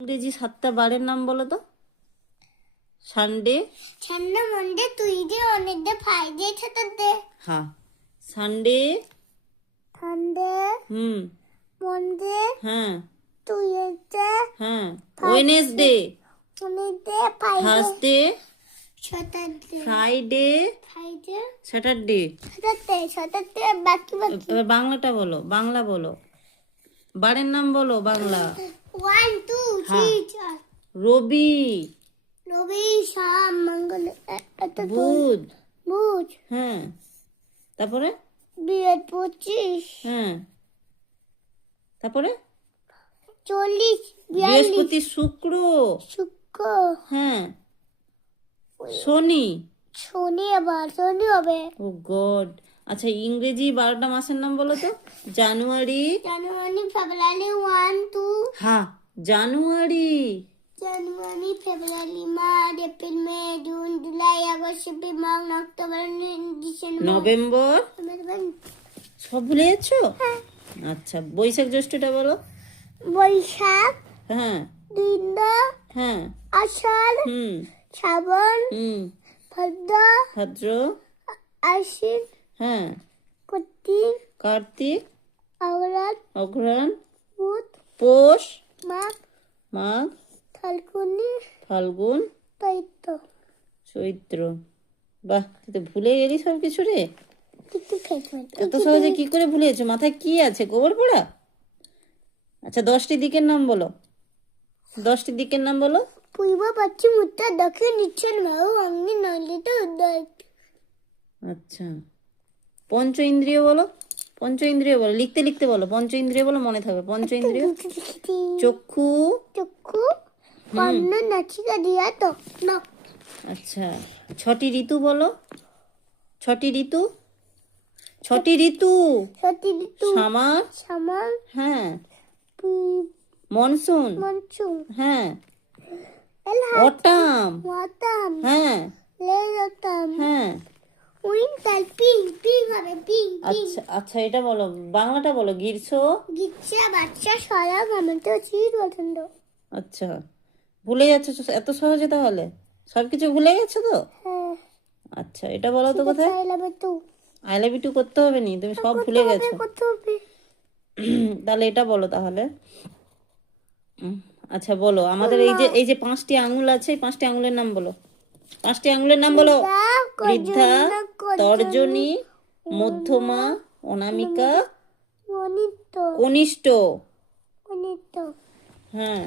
ইংরেজি 7টা বারের নাম বলো তো। Sunday, Sunday, Monday, Tuesday, Wednesday, Friday, Saturday. হ্যাঁ। সানডে, সানডে, হুম, মন্ডে, হ্যাঁ, টুইসডে, হ্যাঁ। Thursday, Wednesday, Wednesday, Friday, Thursday, Saturday, Friday, Friday, Saturday. Saturday, বাকি বাকি। এবার বাংলাটা বলো, বাংলা বলো, বারের নাম বলো বাংলা। 1 2 হ্যাঁ। 3 4 রবি, রবি, সোম, মঙ্গল, বুধ, বুধ, হ্যাঁ। তারপরে, বৃহস্পতি, হ্যাঁ। তারপরে 40, 42, বৃহস্পতি, শুক্র, শুক্র, হ্যাঁ। শনি, শনি, আবার শনি হবে। ও গড। আচ্ছা, ইংরেজি 12টা মাসের নাম বলো তো। জানুয়ারি, জানুয়ারি, ফেব্রুয়ারি, 1 2, হ্যাঁ, January, January, February, March, April, May, June, July, August, September, October, December, November, November, সব ভুলে যাচ্ছ? আচ্ছা, বৈশাখ জ্যৈষ্ঠটা বলো। বৈশাখ, হ্যাঁ, দীর্ঘ, হ্যাঁ, আষাঢ়, হুম, শ্রাবণ, হুম, ভাদ্র, ভাদ্র, আশ্বিন, হ্যাঁ, কার্তিক, কার্তিক, অগ্রহায়ণ, অঘ্রাণ, পুষ, পৌষ, মাঘ, মাঘ, ফাল্গুনি, ফাল্গুন, চৈত্র। চৈত্র। বাহ, তুই তো ভুলে গেলি সব কিছু রে। কিছু খেয়েছে এত সহজে কি করে ভুলে গেছো? মাথায় কি আছে, গোবর পোড়া? আচ্ছা, 10টি দিকের নাম বলো, 10টি দিকের নাম বলো। পূর্ব, পশ্চিম, উত্তর, দক্ষিণ, ঈশ্বর, বাহু, অগ্নি, নন্দিত, উদয়। আচ্ছা, পঞ্চ ইন্দ্রিয় বলো, পঞ্চ ইন্দ্রিয় বলো, লিখতে লিখতে বলো, পঞ্চ ইন্দ্রিয় বলো, মনে থাকবে। পঞ্চ ইন্দ্রিয়, চক্ষু, চক্ষু, কর্ণ, নাসিকা, জিহ্বা, ত্বক, নখ। আচ্ছা। 6টি ঋতু বলো, 6টি ঋতু, 6টি ঋতু। সতী ঋতু, সামার, সামার, হ্যাঁ। মনসুন, মনসুন, হ্যাঁ। এলহাট, অটাম, ওয়াটাম, হ্যাঁ, লেলতাম, হ্যাঁ। উইন্টার, পিং, পিং হবে, পিং, পিং। আচ্ছা, আচ্ছা, এটা বলো, বাংলাটা বলো। গ্রীষ্ম, গিচ্ছা, বাচ্চা, সরা, ঘামন্ত, শীত, বসন্ত। আচ্ছা। ভুলে যাচ্ছ তো এত সহজে, তাহলে সব কিছু ভুলে গেছো তো? হ্যাঁ, আচ্ছা, এটা বলো তো কোথায়। আই লাভ ইউ টু করতে হবে নি, তুমি সব ভুলে গেছো। করতে হবে। তাহলে এটা বলো তাহলে। আচ্ছা, বলো আমাদের এই যে 5টি আঙুল আছে, এই 5টি আঙুলের নাম বলো, 5টি আঙুলের নাম বলো। বৃদ্ধা, তর্জনী, মধ্যমা, অনামিকা, অনিত্য, কনিষ্ঠ, অনিত্য, হ্যাঁ।